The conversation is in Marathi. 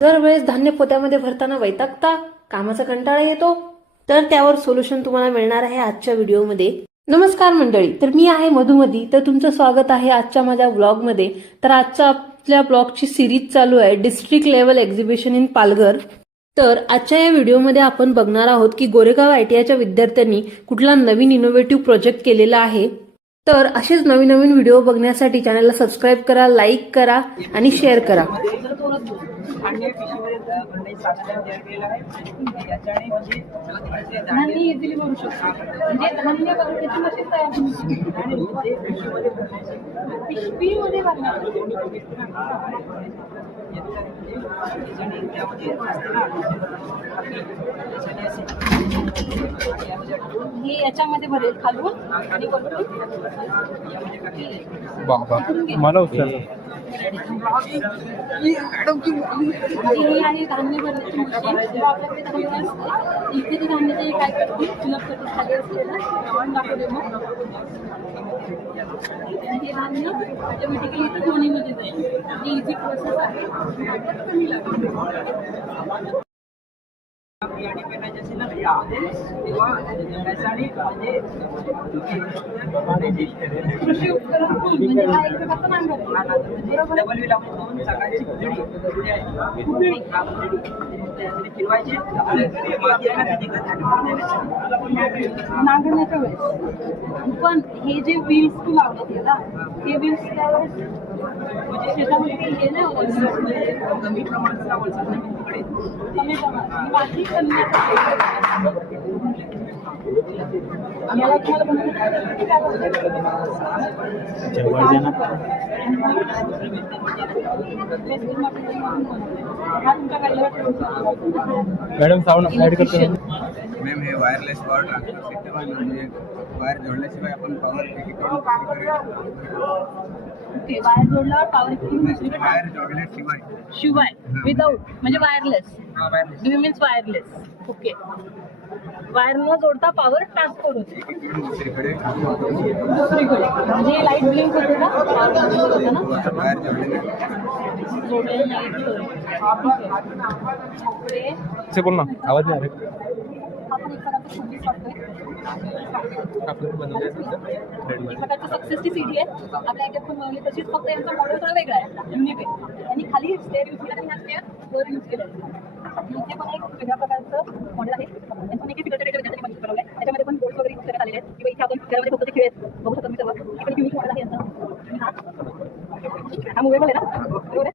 दरवेळेस धान्य पोत्यामध्ये भरताना वैतागता, कामाचा कंटाळा येतो, तर त्यावर सोल्युशन तुम्हाला मिळणार आहे आजच्या व्हिडिओमध्ये. नमस्कार मंडळी, तर मी आहे मधुमती. तर तुमचं स्वागत आहे आजच्या माझ्या ब्लॉगमध्ये. तर आजच्या आपल्या ब्लॉगची सिरीज चालू आहे district level exhibition in Palghar. तर आजच्या या व्हिडिओमध्ये आपण बघणार आहोत की गोरेगाव ITIच्या विद्यार्थ्यांनी कुठला नवीन इनोव्हेटिव्ह प्रोजेक्ट केलेला आहे. तर असेच नवीन नवीन व्हिडिओ बघण्यासाठी चॅनलला सबस्क्राईब करा, लाईक करा आणि शेअर करा. हे याच्यामध्ये भरेल खालून आणि बाबा मला उचल आणि धान्य भरायची मशीन जेव्हा आपल्याकडे धान्य असते इथे ते धान्य ते काय करते फिलअप करते खाली असलेलं दाखवते. मग हे धान्य ऑटोमॅटिकली इथे दोन्हीमध्ये जाईल. ही इझी प्रोसेस आहे. कमी लागते. बियाणे पेरण्याची असेल ना यामध्ये तेव्हा त्यासाठी कृषी उपकरण म्हणजे हा एक प्रकारचा नांगर आहे. डबल व्हील आपण दोन चाकांची कुजडी फिरवायची माती आहे नांगरण्याच्या वेळेस पण हे जे व्हील्स तू लावले त्याला हे व्हील्स त्यावेळेस म्हणजे शेतामध्ये हे नाही कमी प्रमाणात लावायचं तिकडे कमी प्रमाणात माती कमी याला मॅडम साऊंड ऍड करतो. मॅम हे वायरलेस पॉवर ट्रान्सफर सिस्टम आहे. म्हणजे वायर जोडल्याशिवाय आपण पॉवर ओके वायर जोडल्यावर पॉवर वायर जोडल्याशिवाय शिवाय विदाऊट म्हणजे wireless do means wireless. Okay wire न जोडता पॉवर ट्रान्सफर होते दुसरीकडे म्हणजे लाईट ब्लिंक होते ना होतं ना वायर जोडलेले से बोल ना, आवाज नाही आ रहा. आपण एक प्रकारची सक्सेसची सीडी आहे आपल्या याच्यात पण मिळवली. तशीच फक्त यांचा मॉडेल थोडा वेगळा आहे युनिक आहे. आणि खाली स्टेअर यूज केला आणि हा स्टेअर वर यूज केला. इथे पण एक वेगळ्या